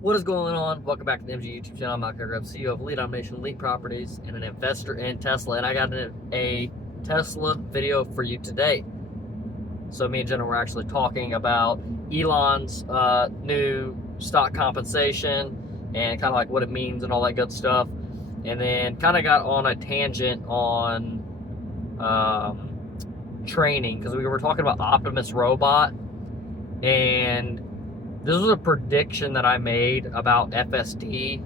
What is going on? Welcome back to the MG YouTube channel. I'm Mike Grab, CEO of Elite Automation, Elite Properties, and an investor in Tesla. And I got a Tesla video for you today. So me and Jenna were actually talking about Elon's new stock compensation and kind of like what it means and all that good stuff. And then kind of got on a tangent on training because we were talking about Optimus robot, and this was a prediction that I made about FSD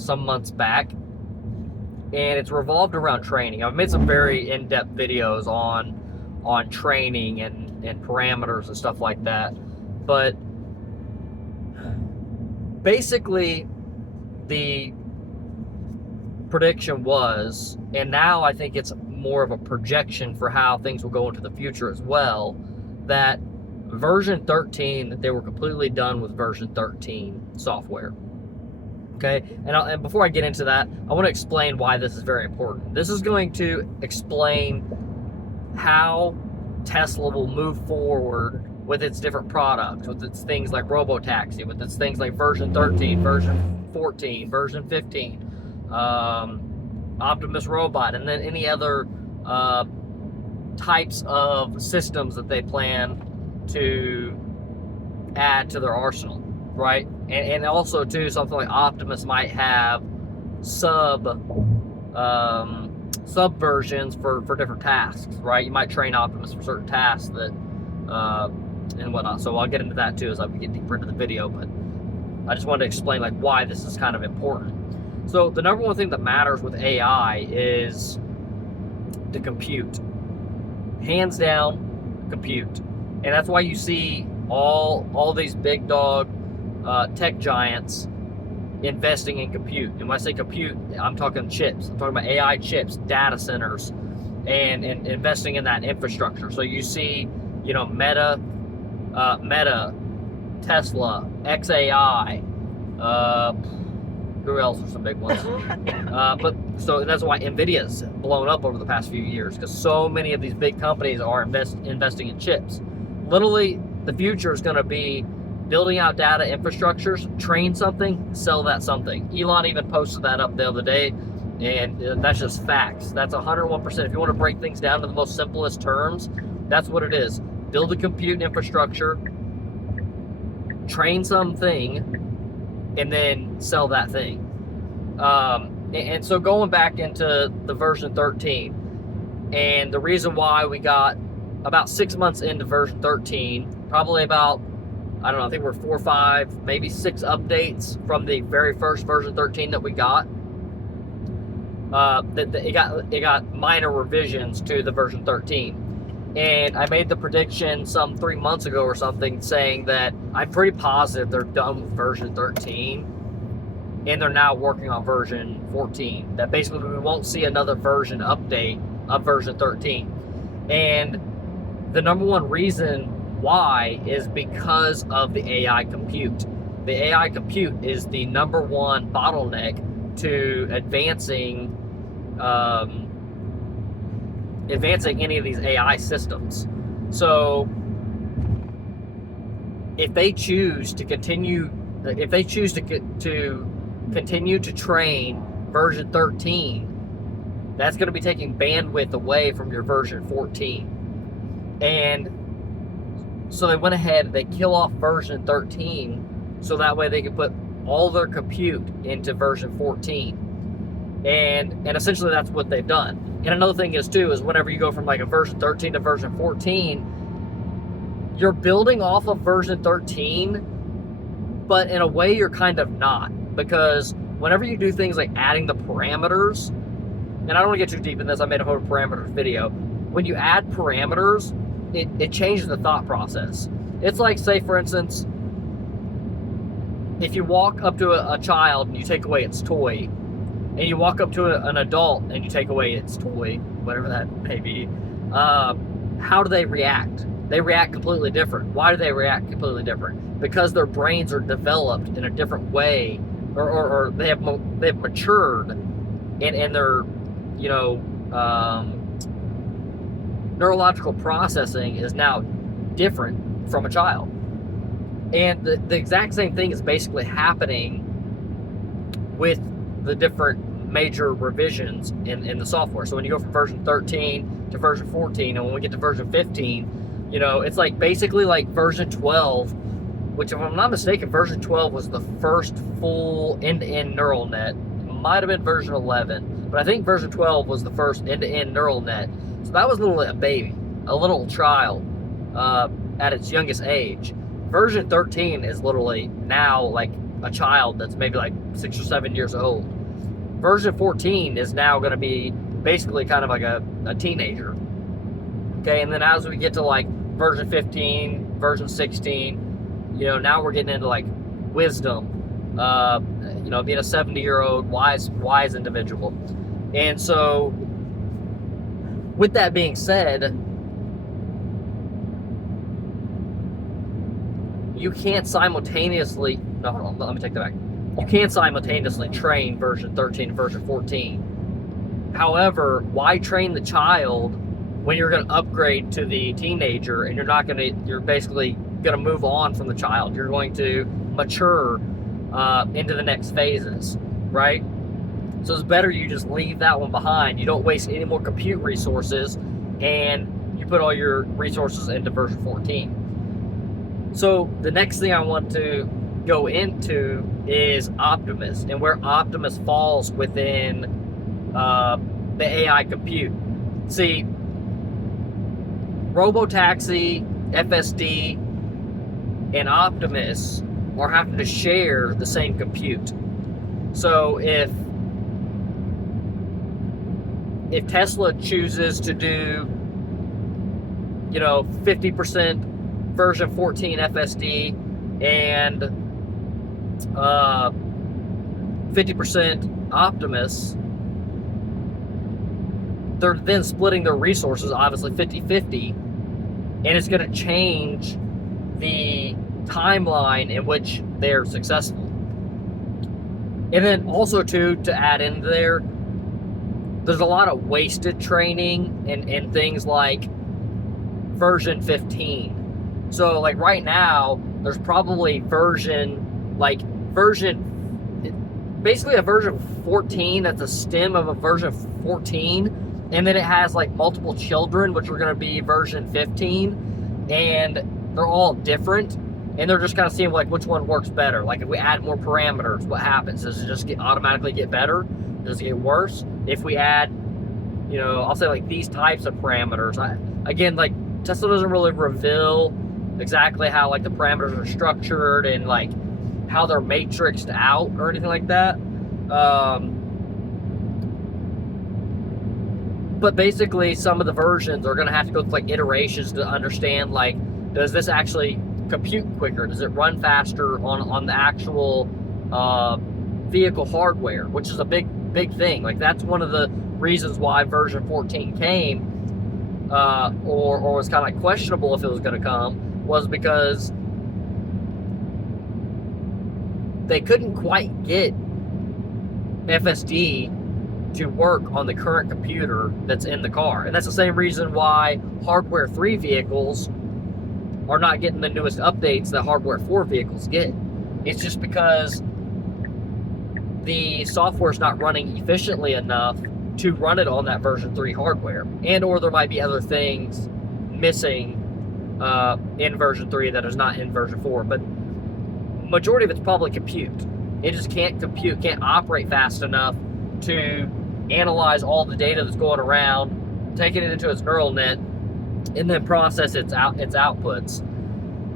some months back, and it's revolved around training. I've made some very in-depth videos on training and parameters and stuff like that, but basically the prediction was, and now I think it's more of a projection for how things will go into the future as well, that version 13, they were completely done with version 13 software. Okay, and before I get into that, I want to explain why this is very important. This is going to explain how Tesla will move forward with its different products, with its things like Robotaxi, with its things like version 13, version 14, version 15, Optimus robot, and then any other types of systems that they plan to add to their arsenal, right? And also too, something like Optimus might have subversions for different tasks, right? You might train Optimus for certain tasks that and whatnot. So I'll get into that too as I get deeper into the video, but I just wanted to explain like why this is kind of important. So the number one thing that matters with AI is the compute. Hands down, compute. And that's why you see all these big dog tech giants investing in compute. And when I say compute, I'm talking chips. I'm talking about AI chips, data centers, and investing in that infrastructure. So you see, you know, Meta, Tesla, XAI, who else are some big ones? But so that's why Nvidia's blown up over the past few years, because so many of these big companies are investing in chips. Literally, the future is going to be building out data infrastructures, train something, sell that something. Elon even posted that up the other day, and that's just facts. That's 101%. If you want to break things down to the most simplest terms, that's what it is. Build a compute infrastructure, train something, and then sell that thing. And so going back into the version 13, and the reason why we got about 6 months into version 13, probably about, I don't know, I think we're 4 or 5, maybe 6 updates from the very first version 13 that we got. It got minor revisions to the version 13. And I made the prediction some 3 months ago or something, saying that I'm pretty positive they're done with version 13 and they're now working on version 14. That basically we won't see another version update of version 13. And the number one reason why is because of the AI compute. The AI compute is the number one bottleneck to advancing any of these AI systems. So if they choose to continue to train version 13, that's going to be taking bandwidth away from your version 14. And so they went ahead, they kill off version 13 so that way they can put all their compute into version 14. And essentially that's what they've done. And another thing is too, is whenever you go from like a version 13 to version 14, you're building off of version 13, but in a way you're kind of not, because whenever you do things like adding the parameters, and I don't want to get too deep in this, I made a whole parameters video. When you add parameters, it changes the thought process. It's like, say for instance, if you walk up to a child and you take away its toy, and you walk up to an adult and you take away its toy, whatever that may be, how do they react? They react completely different. Why do they react completely different? Because their brains are developed in a different way, or they have matured, and their, you know, neurological processing is now different from a child. And the exact same thing is basically happening with the different major revisions in the software. So when you go from version 13 to version 14, and when we get to version 15, it's like basically like version 12, which if I'm not mistaken, version 12 was the first full end-to-end neural net. It might have been version 11, but I think version 12 was the first end-to-end neural net. So that was literally a baby, a little child at its youngest age. Version 13 is literally now like a child that's maybe like 6 or 7 years old. Version 14 is now going to be basically kind of like a teenager. Okay, and then as we get to like version 15, version 16, now we're getting into like wisdom, being a 70-year-old wise individual. And so with that being said, you can't simultaneously, no, hold on, let me take that back. You can't simultaneously train version 13 and version 14. However, why train the child when you're going to upgrade to the teenager and you're basically going to move on from the child? You're going to mature into the next phases, right? So it's better you just leave that one behind. You don't waste any more compute resources, and you put all your resources into version 14. So the next thing I want to go into is Optimus, and where Optimus falls within the AI compute. See, Robotaxi, FSD, and Optimus are having to share the same compute. So if Tesla chooses to do 50% version 14 FSD and 50% Optimus, they're then splitting their resources, obviously 50-50, and it's going to change the timeline in which they're successful. And then also to add in there's a lot of wasted training and things like version 15. So like right now, there's probably basically a version 14 that's a stem of a version 14, and then it has like multiple children, which are going to be version 15, and they're all different, and they're just kind of seeing like which one works better. Like if we add more parameters, what happens? Does it just automatically get better? Does it get worse? If we add, I'll say like these types of parameters, like Tesla doesn't really reveal exactly how like the parameters are structured and like how they're matrixed out or anything like that. But basically some of the versions are going to have to go through like iterations to understand like, does this actually compute quicker? Does it run faster on the actual vehicle hardware, which is a big thing. Like that's one of the reasons why version 14 came, or was kind of like questionable if it was going to come, was because they couldn't quite get FSD to work on the current computer that's in the car. And that's the same reason why Hardware 3 vehicles are not getting the newest updates that Hardware 4 vehicles get. It's just because the software is not running efficiently enough to run it on that version 3 hardware, and or there might be other things missing in version 3 that is not in version 4, but majority of it's probably compute. It just can't operate fast enough to analyze all the data that's going around, taking it into its neural net, and then process its outputs.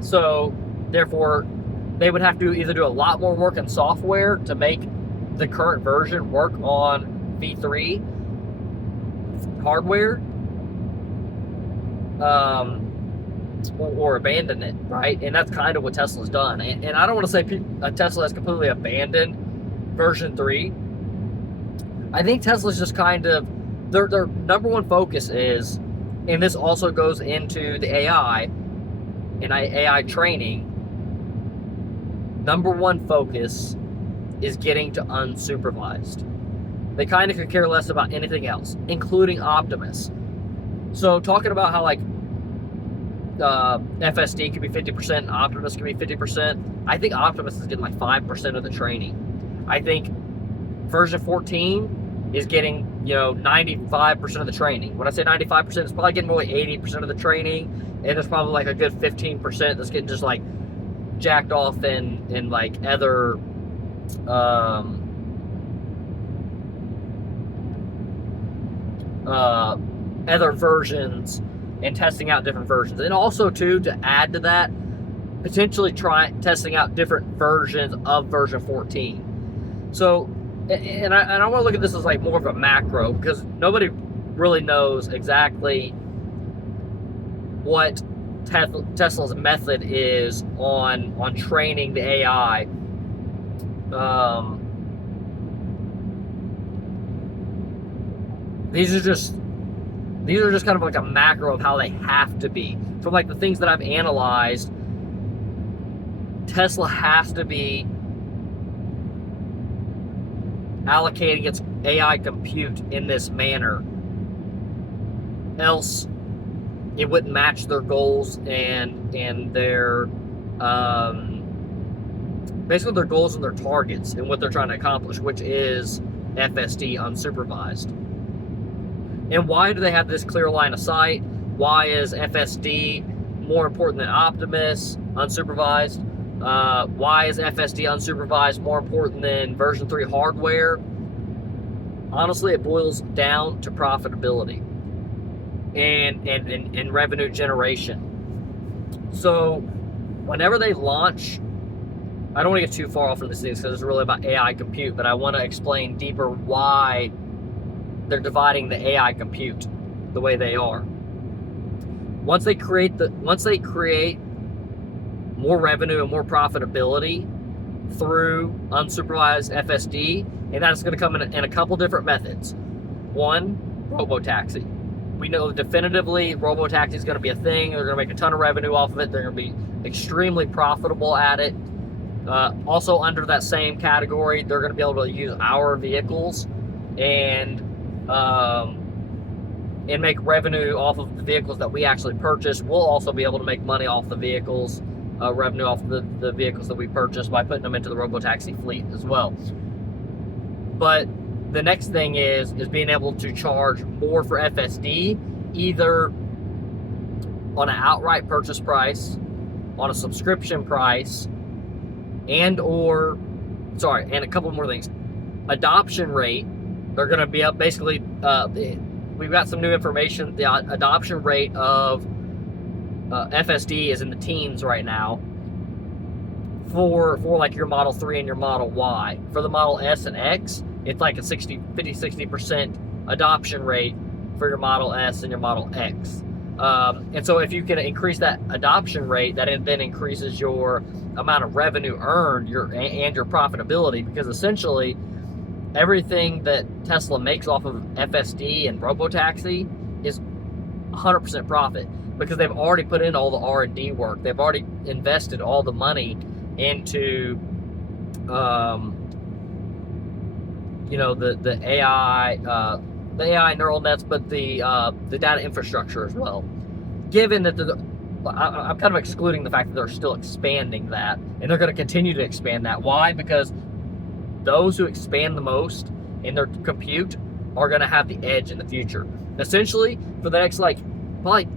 So therefore, they would have to either do a lot more work in software to make the current version work on V3 hardware, or abandon it, right? And that's kind of what Tesla's done. And I don't want to say Tesla has completely abandoned version 3. I think Tesla's just kind of, their number one focus is, and this also goes into the AI and AI training, number one focus is getting to unsupervised. They kind of could care less about anything else, including Optimus. So talking about how like FSD could be 50%, and Optimus could be 50%. I think Optimus is getting like 5% of the training. I think version 14 is getting 95% of the training. When I say 95%, it's probably getting more like 80% of the training, and there's probably like a good 15% that's getting just like jacked off in like other other versions and testing out different versions. And also too, to add to that, potentially testing out different versions of version 14. So, and I want to look at this as like more of a macro, because nobody really knows exactly what Tesla's method is on training the AI. These are just kind of like a macro of how they have to be. From like the things that I've analyzed, Tesla has to be allocating its AI compute in this manner, else it wouldn't match their goals and their basically their goals and their targets and what they're trying to accomplish, which is FSD unsupervised. And why do they have this clear line of sight? Why is FSD more important than Optimus unsupervised? Why is FSD unsupervised more important than version 3 hardware? Honestly, it boils down to profitability and revenue generation. So whenever they launch, I don't want to get too far off into these things because it's really about AI compute, but I want to explain deeper why they're dividing the AI compute the way they are. Once they create more revenue and more profitability through unsupervised FSD, and that's going to come in a couple different methods. One, Robotaxi. We know definitively Robotaxi is going to be a thing. They're going to make a ton of revenue off of it. They're going to be extremely profitable at it. Also under that same category, they're going to be able to use our vehicles and make revenue off of the vehicles that we actually purchase. We'll also be able to make money off the vehicles, revenue off the vehicles that we purchase by putting them into the Robotaxi fleet as well. But the next thing is being able to charge more for FSD, either on an outright purchase price, on a subscription price, and a couple more things. Adoption rate, they're going to be up basically. We've got some new information. The adoption rate of FSD is in the teens right now for like your Model 3 and your Model Y. For the Model S and X, it's like a 50-60% adoption rate for your Model S and your Model X. And so if you can increase that adoption rate, that then increases your amount of revenue earned and your profitability, because essentially everything that Tesla makes off of FSD and Robotaxi is 100% profit, because they've already put in all the R&D work. They've already invested all the money into the AI neural nets, but the data infrastructure as well. Given that I'm kind of excluding the fact that they're still expanding that, and they're going to continue to expand that. Why? Because those who expand the most in their compute are going to have the edge in the future. Essentially, for the next probably,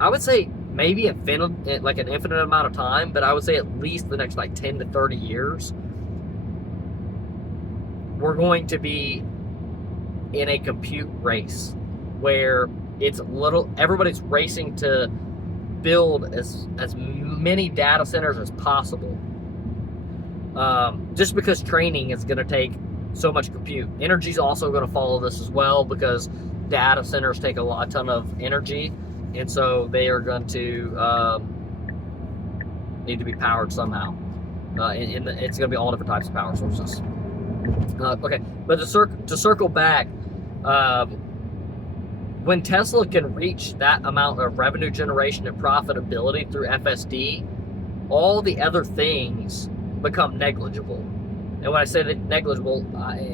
I would say maybe an infinite amount of time, but I would say at least the next 10 to 30 years, we're going to be in a compute race where everybody's racing to build as many data centers as possible. Just because training is going to take so much compute. Energy's also going to follow this as well, because data centers take a ton of energy, and so they are going to need to be powered somehow. It's going to be all different types of power sources. Okay, but to circle back, when Tesla can reach that amount of revenue generation and profitability through FSD, all the other things become negligible. And when I say that negligible,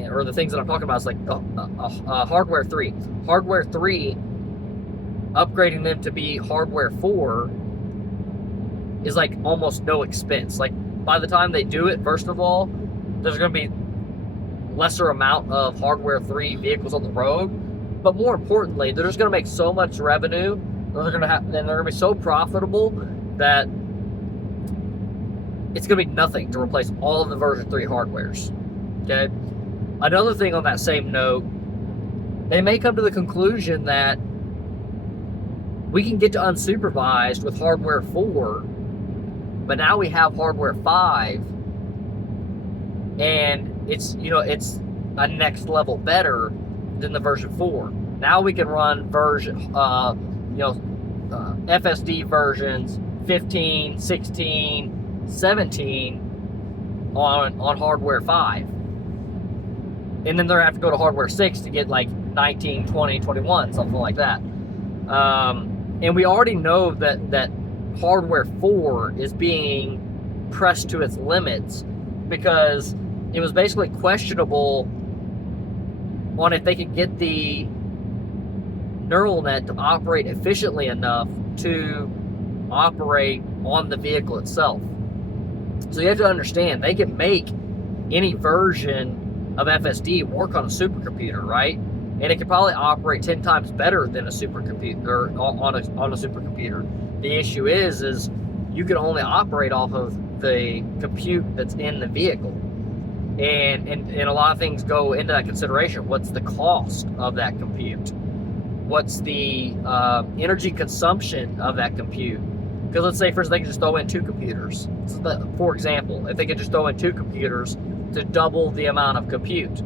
or the things that I'm talking about, is like hardware 3. Hardware 3 upgrading them to be hardware 4 is like almost no expense. Like by the time they do it, first of all, there's going to be lesser amount of hardware 3 vehicles on the road, but more importantly, they're just going to make so much revenue, and they're going to be so profitable that it's going to be nothing to replace all of the version 3 hardwares. Okay. Another thing on that same note, they may come to the conclusion that we can get to unsupervised with hardware 4, but now we have hardware 5, and it's a next level better than the version 4. Now we can run FSD versions 15, 16, 17 on hardware 5. And then they're going to have to go to hardware 6 to get like 19, 20, 21, something like that. And we already know that hardware 4 is being pressed to its limits because it was basically questionable on if they could get the neural net to operate efficiently enough to operate on the vehicle itself. So you have to understand, they can make any version of FSD work on a supercomputer, right? And it can probably operate 10 times better than a supercomputer on a supercomputer. The issue is you can only operate off of the compute that's in the vehicle. And a lot of things go into that consideration. What's the cost of that compute? What's the energy consumption of that compute? Because let's say first they can just throw in 2 computers. So for example, if they could just throw in 2 computers to double the amount of compute,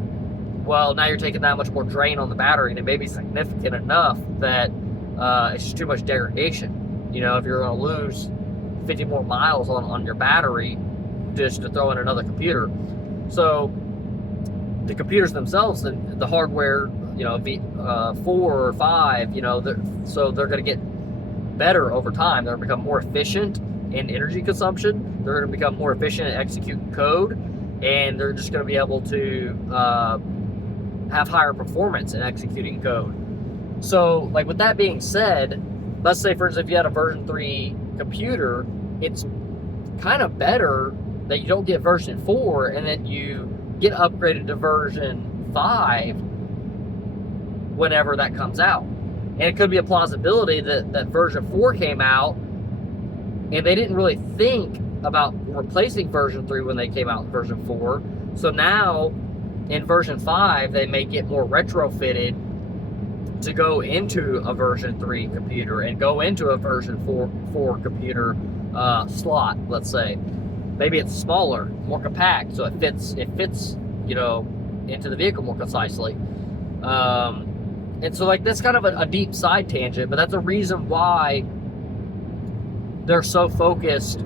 well, now you're taking that much more drain on the battery, and it may be significant enough that it's just too much degradation. If you're going to lose 50 more miles on your battery just to throw in another computer. So the computers themselves, the hardware, 4 or 5, so they're going to get better over time. They're going to become more efficient in energy consumption. They're going to become more efficient at executing code, and they're just going to be able to have higher performance in executing code. So, like with that being said, let's say for instance, if you had a version 3 computer, it's kind of better that you don't get version 4 and then you get upgraded to version 5 whenever that comes out. And it could be a plausibility that version 4 came out and they didn't really think about replacing version 3 when they came out in version 4. So now in version 5, they may get more retrofitted to go into a version 3 computer and go into a version 4 computer slot, let's say. Maybe it's smaller, more compact, so it fits into the vehicle more concisely. And so like that's kind of a deep side tangent, but that's a reason why they're so focused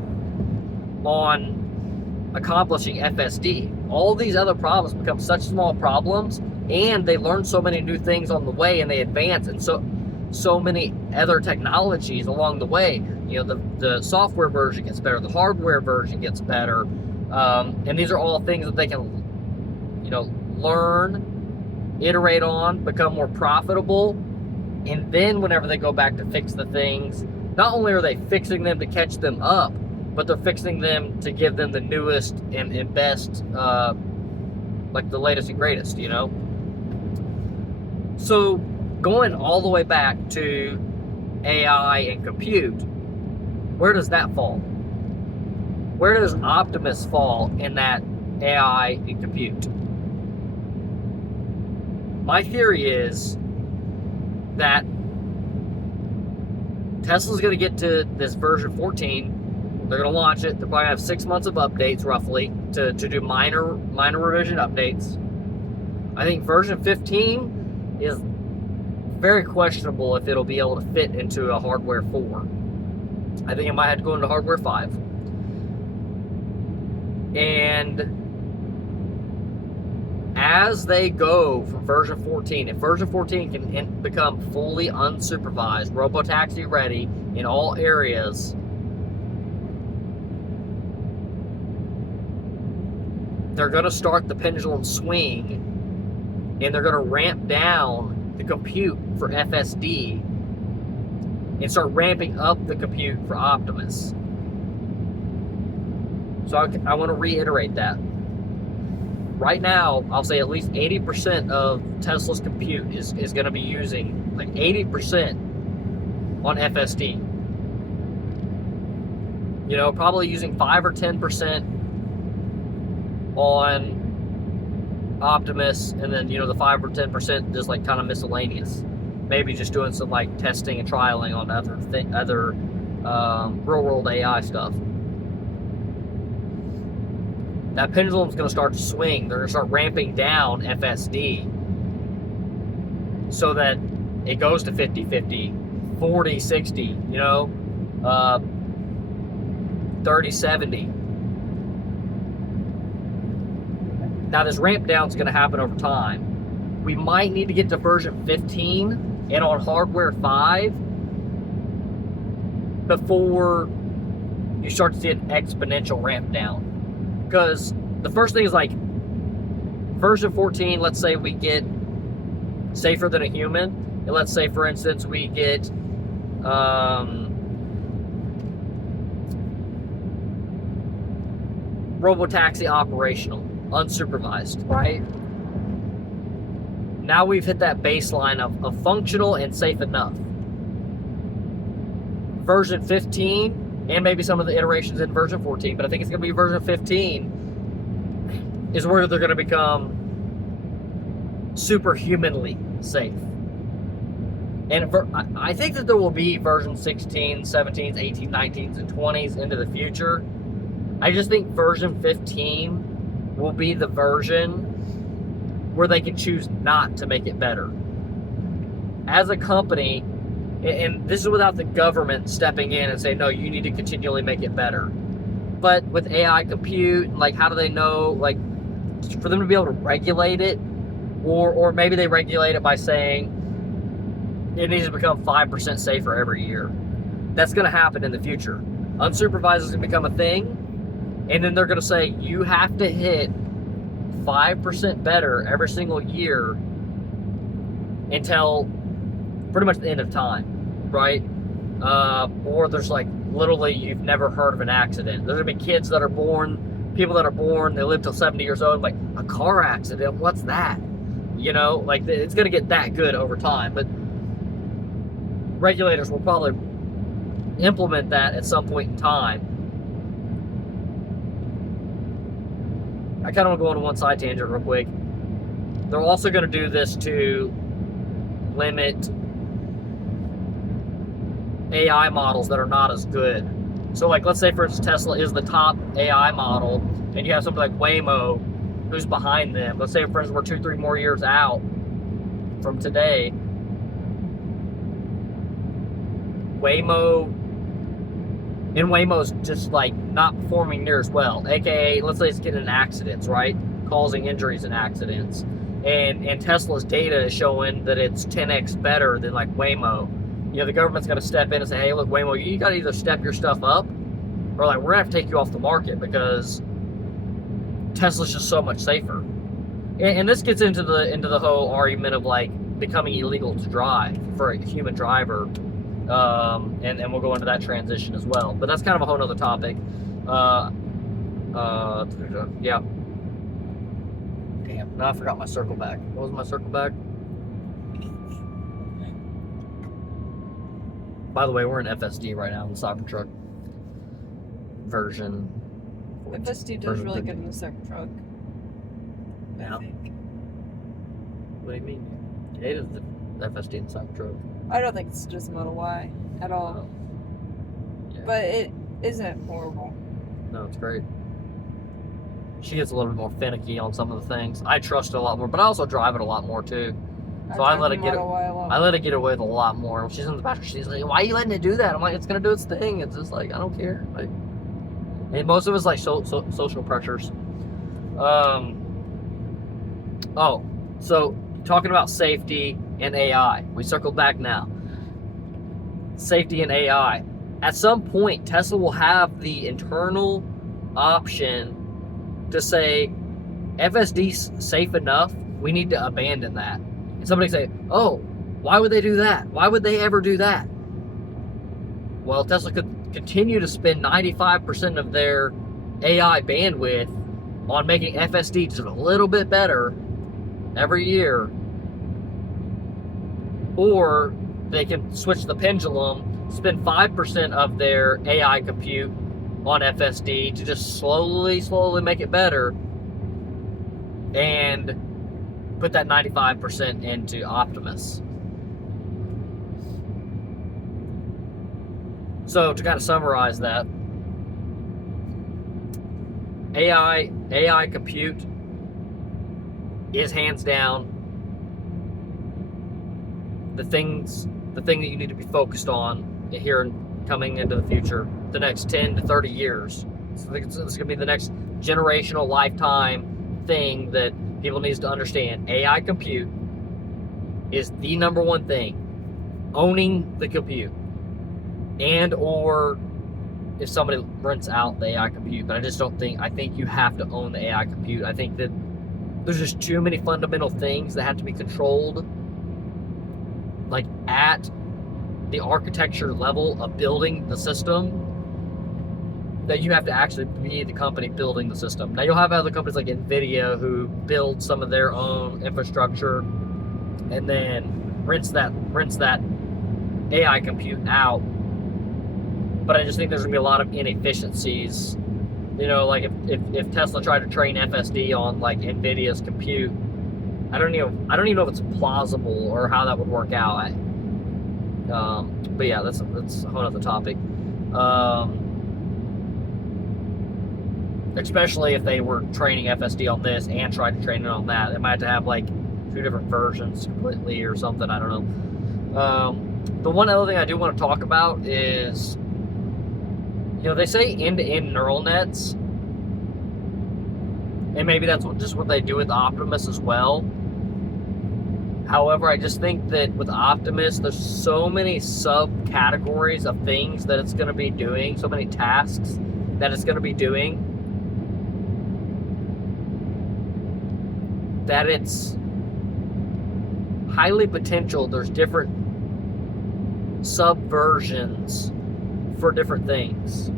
on accomplishing FSD. All these other problems become such small problems, and they learn so many new things on the way, and they advance in so many other technologies along the way. The software version gets better, the hardware version gets better, and these are all things that they can learn, iterate on, become more profitable, and then whenever they go back to fix the things, not only are they fixing them to catch them up, but they're fixing them to give them the newest and best, like the latest and greatest, So going all the way back to AI and compute, where does that fall? Where does Optimus fall in that AI and compute? My theory is that Tesla's going to get to this version 14. They're going to launch it. They're probably going to have 6 months of updates, roughly, to do minor revision updates. I think version 15 is very questionable if it'll be able to fit into a hardware 4. I think it might have to go into hardware 5. And as they go from version 14, if version 14 can become fully unsupervised, Robotaxi ready in all areas, they're going to start the pendulum swing, and they're going to ramp down the compute for FSD and start ramping up the compute for Optimus. So I want to reiterate that. Right now, I'll say at least 80% of Tesla's compute is going to be using, like 80% on FSD. You know, probably using 5 or 10% on Optimus, and then, you know, the 5 or 10% just like kind of miscellaneous. Maybe just doing some like testing and trialing on other real world AI stuff. That pendulum's going to start to swing. They're going to start ramping down FSD so that it goes to 50-50, 40-60, you know, 30-70. Now this ramp down is going to happen over time. We might need to get to version 15 and on hardware 5 before you start to see an exponential ramp down. Because the first thing is like version 14, let's say we get safer than a human. And let's say, for instance, we get Robotaxi operational, unsupervised, right? Now we've hit that baseline of functional and safe enough. Version 15, and maybe some of the iterations in version 14, but I think it's going to be version 15 is where they're going to become superhumanly safe. And I think that there will be version 16, 17s, 18, 19s, and 20s into the future. I just think version 15 will be the version where they can choose not to make it better. As a company, and this is without the government stepping in and saying, no, you need to continually make it better. But with AI compute, like, how do they know, like, for them to be able to regulate it, or maybe they regulate it by saying it needs to become 5% safer every year. That's going to happen in the future. Unsupervised is going to become a thing, and then they're going to say you have to hit 5% better every single year until pretty much the end of time, right? Or there's like literally you've never heard of an accident. There's gonna be kids that are born, people that are born, they live till 70 years old, like a car accident, what's that? You know, like it's gonna get that good over time, but regulators will probably implement that at some point in time. I kind of want to go on one side tangent real quick. They're also going to do this to limit AI models that are not as good. So like, let's say for instance, Tesla is the top AI model, and you have something like Waymo who's behind them. Let's say for instance, we're 2-3 more years out from today. Waymo's just like not performing near as well. AKA, let's say it's getting in accidents, right? Causing injuries in accidents. And Tesla's data is showing that it's 10x better than like Waymo. You know, the government's got to step in and say, hey, look, Waymo, you got to either step your stuff up, or like we're gonna have to take you off the market because Tesla's just so much safer. And this gets into the whole argument of like becoming illegal to drive for a human driver. And we'll go into that transition as well. But that's kind of a whole nother topic. Yeah. Damn, now I forgot my circle back. What was my circle back? By the way, we're in FSD right now in the Cybertruck version. FSD does really good in the Cybertruck. Yeah. I think. What do you mean? It is the FSD in the Cybertruck. I don't think it's just Model Y at all. Yeah. But it isn't horrible. No, it's great. She gets a little bit more finicky on some of the things. I trust it a lot more, but I also drive it a lot more too. So I let it get away with a lot more. When she's in the back, she's like, "Why are you letting it do that?" I'm like, "It's gonna do its thing." It's just like I don't care. Like, and most of it's like social pressures. Oh, so talking about safety and AI, we circled back now. Safety and AI. At some point, Tesla will have the internal option to say, FSD's safe enough, we need to abandon that. And somebody say, oh, why would they do that? Why would they ever do that? Well, Tesla could continue to spend 95% of their AI bandwidth on making FSD just a little bit better every year. Or they can switch the pendulum, spend 5% of their AI compute on FSD to just slowly make it better, and put that 95% into Optimus. So to kind of summarize that, AI compute is hands down the thing that you need to be focused on here coming into the future, the next 10 to 30 years. So I think this is going to be the next generational lifetime thing that people need to understand. AI compute is the number one thing. Owning the compute. And or if somebody rents out the AI compute, but I think you have to own the AI compute. I think that there's just too many fundamental things that have to be controlled, like at the architecture level of building the system, that you have to actually be the company building the system. Now you'll have other companies like NVIDIA who build some of their own infrastructure and then rents that AI compute out. But I just think there's gonna be a lot of inefficiencies. You know, like if Tesla tried to train FSD on like NVIDIA's compute, I don't even know if it's plausible or how that would work out. But yeah, that's a whole other topic. Especially if they were training FSD on this and tried to train it on that, they might have to have like 2 different versions completely or something. I don't know. The one other thing I do want to talk about is, you know, they say end-to-end neural nets, and maybe that's just what they do with Optimus as well. However, I just think that with Optimus, there's so many subcategories of things that it's going to be doing, so many tasks that it's going to be doing, that it's highly potential there's different subversions for different things.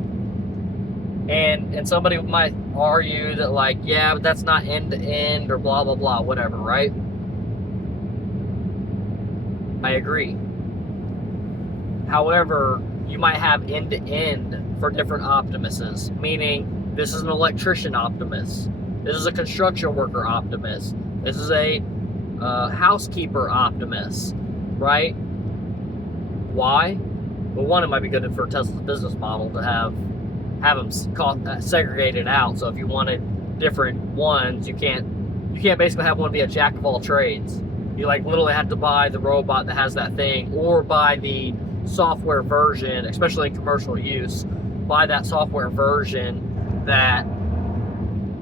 And somebody might argue that, like, yeah, but that's not end-to-end or blah, blah, blah, whatever, right? I agree. However, you might have end-to-end for different Optimuses, meaning this is an electrician Optimus. This is a construction worker Optimus. This is a housekeeper Optimus, right? Why? Well, one, it might be good for Tesla's business model to have them segregated out. So if you wanted different ones, you can't basically have one be a jack of all trades. You like literally have to buy the robot that has that thing, or buy the software version, especially in commercial use, buy that software version that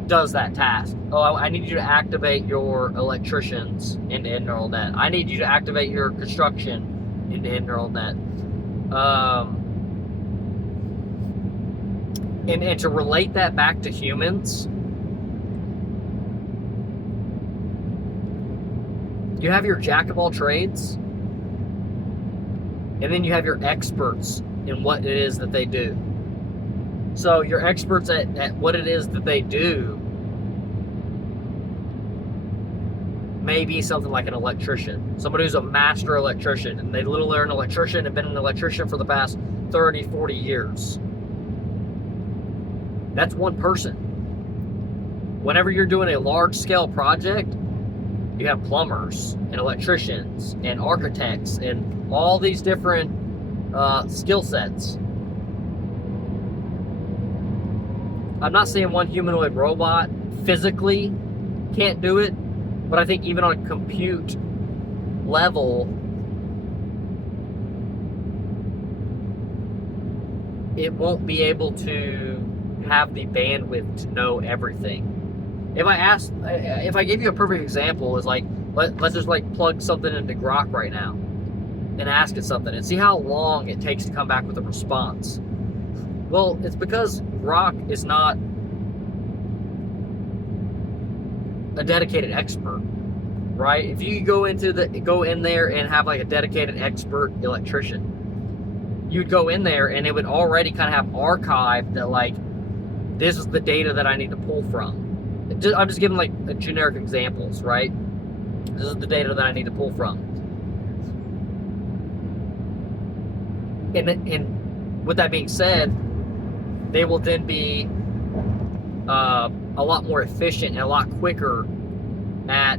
does that task. Oh, I need you to activate your electricians end-to-end neural net. I need you to activate your construction end-to-end neural net. And to relate that back to humans, you have your jack of all trades, and then you have your experts in what it is that they do. So your experts at what it is that they do may be something like an electrician, somebody who's a master electrician, and they literally are an electrician and been an electrician for the past 30, 40 years. That's one person. Whenever you're doing a large-scale project, you have plumbers and electricians and architects and all these different skill sets. I'm not saying one humanoid robot physically can't do it, but I think even on a compute level, it won't be able to have the bandwidth to know everything. If I gave you a perfect example, is like, let's just like plug something into Grok right now and ask it something and see how long it takes to come back with a response. Well, it's because Grok is not a dedicated expert, right? If you go in there and have like a dedicated expert electrician, you'd go in there and it would already kind of have archived that, like, this is the data that I need to pull from. I'm just giving, like, generic examples, right? This is the data that I need to pull from. And with that being said, they will then be a lot more efficient and a lot quicker at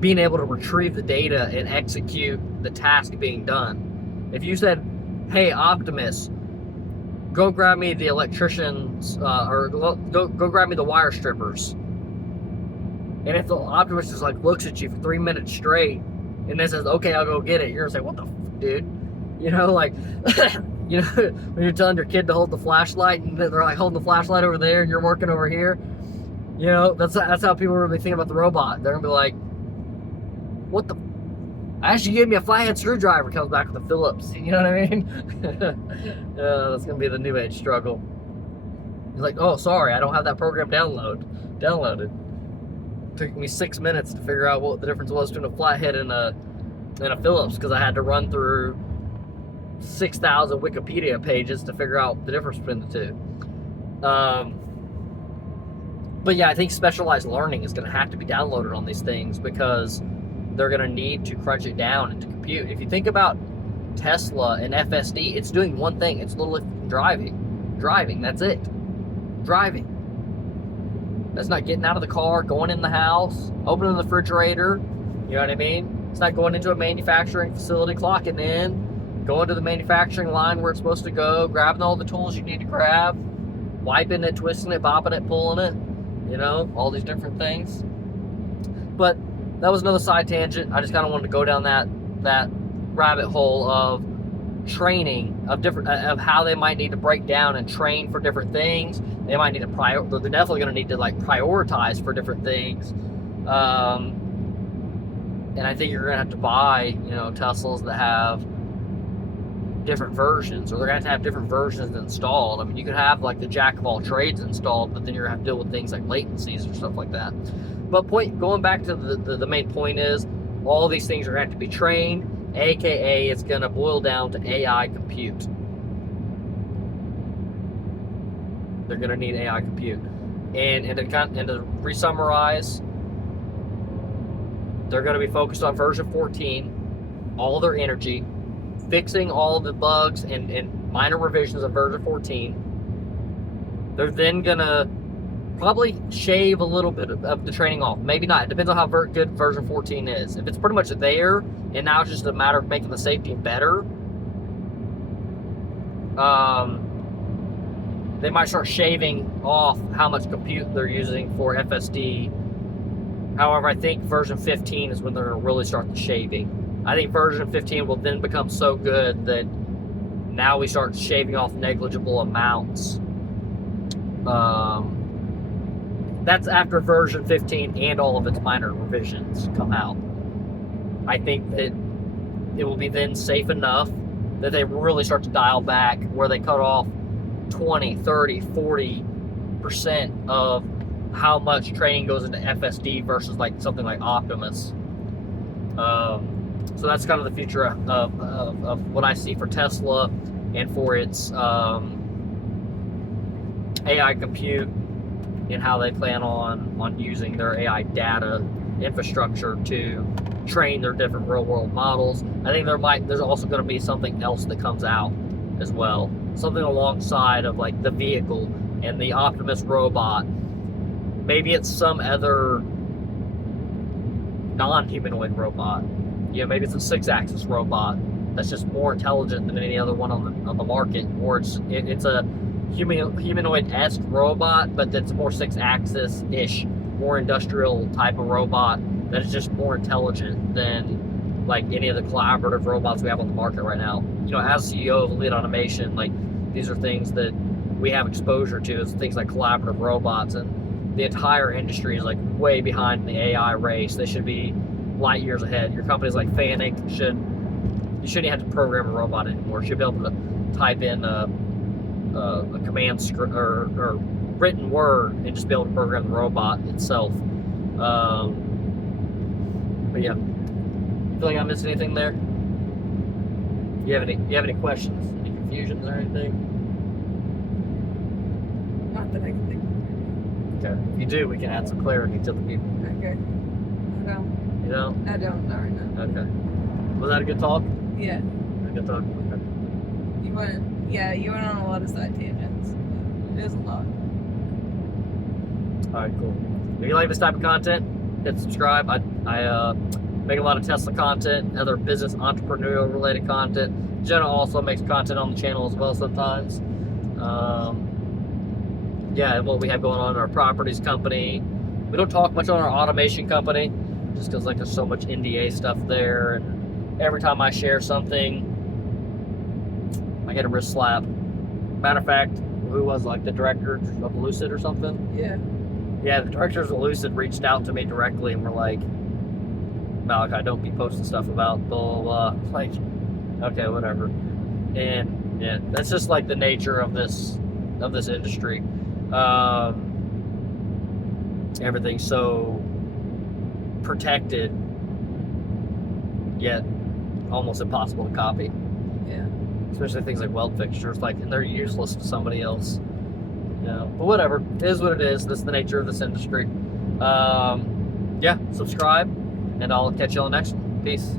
being able to retrieve the data and execute the task being done. If you said, hey, Optimus, go grab me the electricians, or go grab me the wire strippers. And if the Optimus just, like, looks at you for 3 minutes straight and then says, okay, I'll go get it, you're gonna say, what the dude? You know, like, you know, when you're telling your kid to hold the flashlight and they're like holding the flashlight over there and you're working over here, you know, that's how people are really thinking about the robot. They're gonna be like, what the? Actually, you gave me a flathead screwdriver. Comes back with a Phillips. You know what I mean? That's gonna be the new age struggle. He's like, oh, sorry, I don't have that program downloaded. Took me 6 minutes to figure out what the difference was between a flathead and a Phillips, because I had to run through 6,000 Wikipedia pages to figure out the difference between the two. But yeah, I think specialized learning is going to have to be downloaded on these things, because they're going to need to crunch it down into compute. If you think about Tesla and FSD, it's doing one thing. It's literally driving. That's it. Driving. That's not getting out of the car, going in the house, opening the refrigerator. You know what I mean? It's not going into a manufacturing facility, clocking in, going to the manufacturing line where it's supposed to go, grabbing all the tools you need to grab, wiping it, twisting it, bopping it, pulling it, you know, all these different things. But that was another side tangent. I just kind of wanted to go down that rabbit hole of training, of how they might need to break down and train for different things. They might need to they're definitely going to need to, like, prioritize for different things. And I think you're going to have to buy, you know, Teslas that have different versions, or they're going to have different versions installed. I mean, you could have, like, the jack of all trades installed, but then you're going to have to deal with things like latencies or stuff like that. But going back to the main point is, all these things are going to have to be trained, aka it's going to boil down to AI compute. They're going to need AI compute. And to re-summarize, they're going to be focused on version 14, all their energy, fixing all the bugs and minor revisions of version 14. They're then going to probably shave a little bit of the training off. Maybe not. It depends on how good version 14 is. If it's pretty much there, and now it's just a matter of making the safety better, they might start shaving off how much compute they're using for FSD. However, I think version 15 is when they're going to really start the shaving. I think version 15 will then become so good that now we start shaving off negligible amounts. That's after version 15 and all of its minor revisions come out. I think that it will be then safe enough that they really start to dial back, where they cut off 20, 30, 40% of how much training goes into FSD versus, like, something like Optimus. So that's kind of the future of what I see for Tesla and for its AI compute, and how they plan on using their AI data infrastructure to train their different real-world models. I think there's also going to be something else that comes out as well. Something alongside of, like, the vehicle and the Optimus robot. Maybe it's some other non-humanoid robot. You know, maybe it's a 6-axis robot that's just more intelligent than any other one on the market, or it's a humanoid-esque robot, but that's more 6-axis-ish, more industrial type of robot that is just more intelligent than, like, any of the collaborative robots we have on the market right now. You know, as CEO of Elite Automation, like, these are things that we have exposure to, is things like collaborative robots, and the entire industry is, like, way behind the AI race. They should be light years ahead. Your companies like Fanuc you shouldn't have to program a robot anymore. You should be able to type in a command script or written word and just be able to program the robot itself. But yeah, feel like I missed anything there? You have any questions? Any confusions or anything? Not that I can think of. Okay. If you do, we can add some clarity to the people. Okay. I don't. You know? I don't know right now. Okay. Was that a good talk? Yeah. A good talk. Okay. You went on a lot of side tangents. It was a lot. All right, cool. If you like this type of content, hit subscribe. I make a lot of Tesla content, other business entrepreneurial related content. Jenna also makes content on the channel as well sometimes. Yeah, what we have going on in our properties company. We don't talk much on our automation company, just because like there's so much NDA stuff there, and every time I share something, I get a wrist slap. Matter of fact, who was like the director of Lucid or something? Yeah. Yeah, the directors of Lucid reached out to me directly and were like, Malachi, don't be posting stuff about blah, blah, blah. Like, okay, whatever. And yeah, that's just like the nature of this industry. Everything's so protected, yet almost impossible to copy. Yeah. Especially things like weld fixtures, like, and they're useless to somebody else. You know, but whatever. It is what it is. This is the nature of this industry. Yeah, subscribe, and I'll catch you on the next one. Peace.